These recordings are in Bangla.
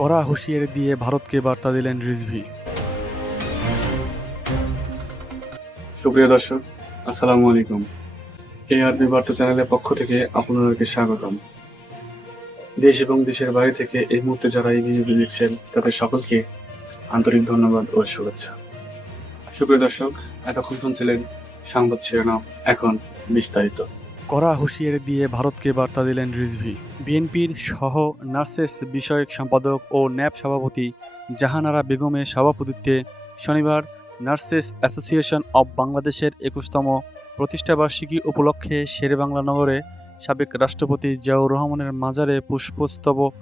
কড়া হুঁশিয়ারি দিয়ে ভারতকে বার্তা দিলেন রিজভি। সুপ্রিয় দর্শক, আসসালামু আলাইকুম। এই আরবি বার্তা চ্যানেলের পক্ষ থেকে আপনাদেরকে স্বাগতম। দেশ এবং দেশের বাইরে থেকে এই মুহূর্তে যারা এই ভিডিওটি দেখছেন, তাদের সকলকে আন্তরিক ধন্যবাদ ও শুভেচ্ছা। সুপ্রিয় দর্শক, এতক্ষণ শুনছিলেন সংবাদ শিরোনাম, এখন বিস্তারিত। কড়া হুঁশিয়ারি দিয়ে ভারতকে বার্তা দিলেন রিজভি। বিএনপির সহ নার্সেস বিষয়ক সম্পাদক ও ন্যাপ সভাপতি জাহানারা বেগমের সভাপতিত্বে শনিবার নার্সেস অ্যাসোসিয়েশন অব বাংলাদেশের একুশতম প্রতিষ্ঠাবার্ষিকী উপলক্ষে শেরেবাংলা নগরে সাবেক রাষ্ট্রপতি জিয়াউর রহমানের মাজারে পুষ্পস্তবক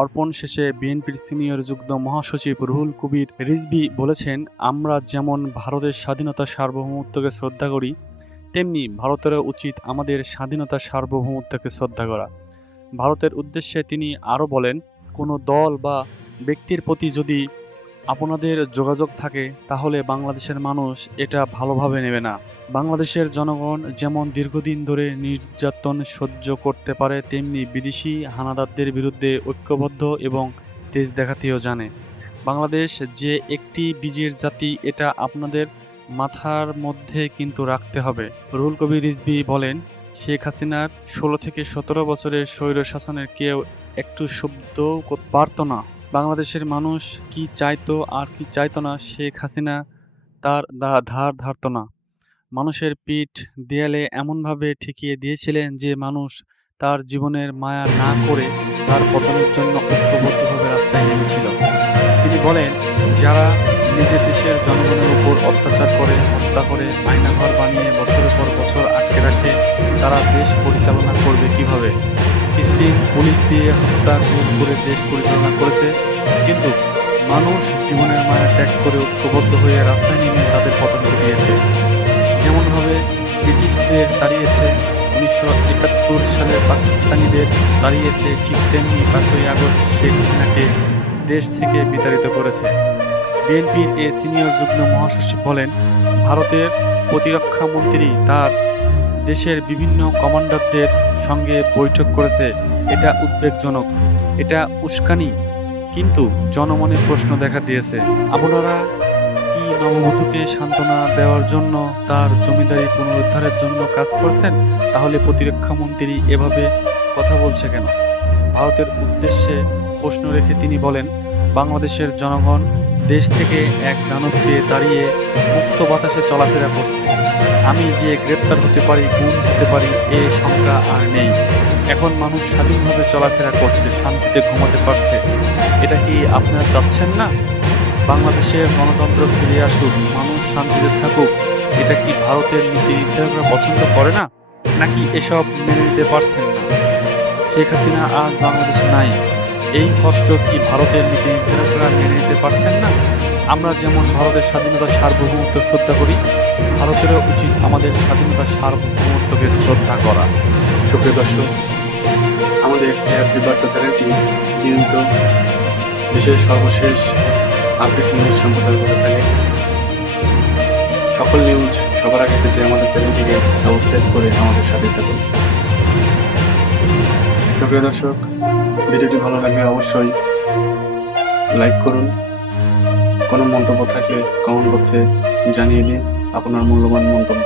অর্পণ শেষে বিএনপির সিনিয়র যুগ্ম মহাসচিব রুহুল কবির রিজভি বলেছেন, আমরা যেমন ভারতের স্বাধীনতা সার্বভৌমত্বকে শ্রদ্ধা করি তেমনি ভারতেরও উচিত আমাদের স্বাধীনতা সার্বভৌমত্বকে শ্রদ্ধা করা। ভারতের উদ্দেশ্যে তিনি আরও বলেন, কোনো দল বা ব্যক্তির প্রতি যদি আপনাদের যোগাযোগ থাকে, তাহলে বাংলাদেশের মানুষ এটা ভালোভাবে নেবে না। বাংলাদেশের জনগণ যেমন দীর্ঘদিন ধরে নির্যাতন সহ্য করতে পারে, তেমনি বিদেশি হানাদারদের বিরুদ্ধে ঐক্যবদ্ধ এবং তেজ দেখাতেও জানে। বাংলাদেশ যে একটি বীজের জাতি, এটা আপনাদের মাথার মধ্যে কিন্তু রাখতে হবে। রুহুল কবির রিজভি বলেন, শেখ হাসিনার ষোলো থেকে সতেরো বছরের স্বৈর শাসনের কেউ একটু করতে পারত না। বাংলাদেশের মানুষ কি চাইতো আর কি চাইতো না শেখ হাসিনা তার ধার ধারত না। মানুষের পিঠ দেয়ালে এমনভাবে ঠেকিয়ে দিয়েছিলেন যে মানুষ তার জীবনের মায়া না করে তার পতনের জন্য ঐক্যবদ্ধভাবে রাস্তায় নেমেছিল। তিনি বলেন, যারা নিজের দেশের জনগণের উপর অত্যাচার করে, হত্যা করে, আয়নাঘর বানিয়ে বছরের পর বছর আটকে রাখে, তারা দেশ পরিচালনা করবে কীভাবে? কিছুদিন পুলিশ দিয়ে হত্যা করে দেশ পরিচালনা করেছে, কিন্তু মানুষ জীবনের মায়া ত্যাগ করে ঐক্যবদ্ধ হয়ে রাস্তায় নেমে তাদের পতন ঘটিয়েছে। যেমনভাবে ব্রিটিশদের দাঁড়িয়েছে, উনিশশো একাত্তর সালে পাকিস্তানিদের দাঁড়িয়েছে, ঠিক তেমনি পাঁচই আগস্ট শেখ হাসিনাকে দেশ থেকে বিতাড়িত করেছে। বিএনপির এ সিনিয়র যুগ্ম মহাসচিব বলেন, ভারতের প্রতিরক্ষা মন্ত্রী তার দেশের বিভিন্ন কমান্ডারদের সঙ্গে বৈঠক করেছে। এটা উদ্বেগজনক, এটা উস্কানি, কিন্তু জনমনে প্রশ্ন দেখা দিয়েছে। আপনারা কি নববধূকে সান্ত্বনা দেওয়ার জন্য তার জমিদারি পুনরুদ্ধারের জন্য কাজ করছেন? তাহলে প্রতিরক্ষা মন্ত্রী এভাবে কথা বলছে কেন? ভারতের উদ্দেশ্যে প্রশ্ন রেখে তিনি বলেন, বাংলাদেশের জনগণ দেশ থেকে এক দানবকে দাঁড়িয়ে মুক্ত বাতাসে চলাফেরা করছে। আমি যে গ্রেপ্তার হতে পারি, গুম হতে পারি, এ সংখ্যা আর নেই। এখন মানুষ স্বাধীনভাবে চলাফেরা করছে, শান্তিতে ঘুমাতে পারছে। এটা কি আপনারা চাচ্ছেন না? বাংলাদেশের গণতন্ত্র ফিরে আসুক, মানুষ শান্তিতে থাকুক। এটা কি ভারতের নীতি নির্ধারকরা পছন্দ করে না? নাকি এসব মেনে নিতে পারছেন না? শেখ হাসিনা আজ বাংলাদেশে নাই। এই কষ্ট কি ভারতের নীতি নির্ধারকরা মেনে নিতে পারছেন না? আমরা যেমন ভারতের স্বাধীনতা সার্বভৌমত্ব শ্রদ্ধা করি, ভারতেরও উচিত আমাদের স্বাধীনতা সার্বভৌমত্বকে শ্রদ্ধা করা। সুপ্রিয় দর্শক, আমাদের বার্তা চ্যানেলটি নিয়মিত দেশের সর্বশেষ আপডেট নিউজ সম্প্রচার করে থাকে। সকল নিউজ সবার আগে পেতে আমাদের চ্যানেলটিকে সাবস্ক্রাইব করে আমাদের সাথে থাকুন। সুপ্রিয় দর্শক ভিডিওটি ভালো লাগলে অবশ্যই লাইক করুন। কোনো মন্তব্য থাকলে কমেন্ট বক্সে জানিয়ে দিন আপনার মূল্যবান মন্তব্য।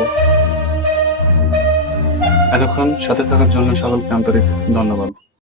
এতক্ষণ সাথে থাকার জন্য সকলকে আন্তরিক ধন্যবাদ।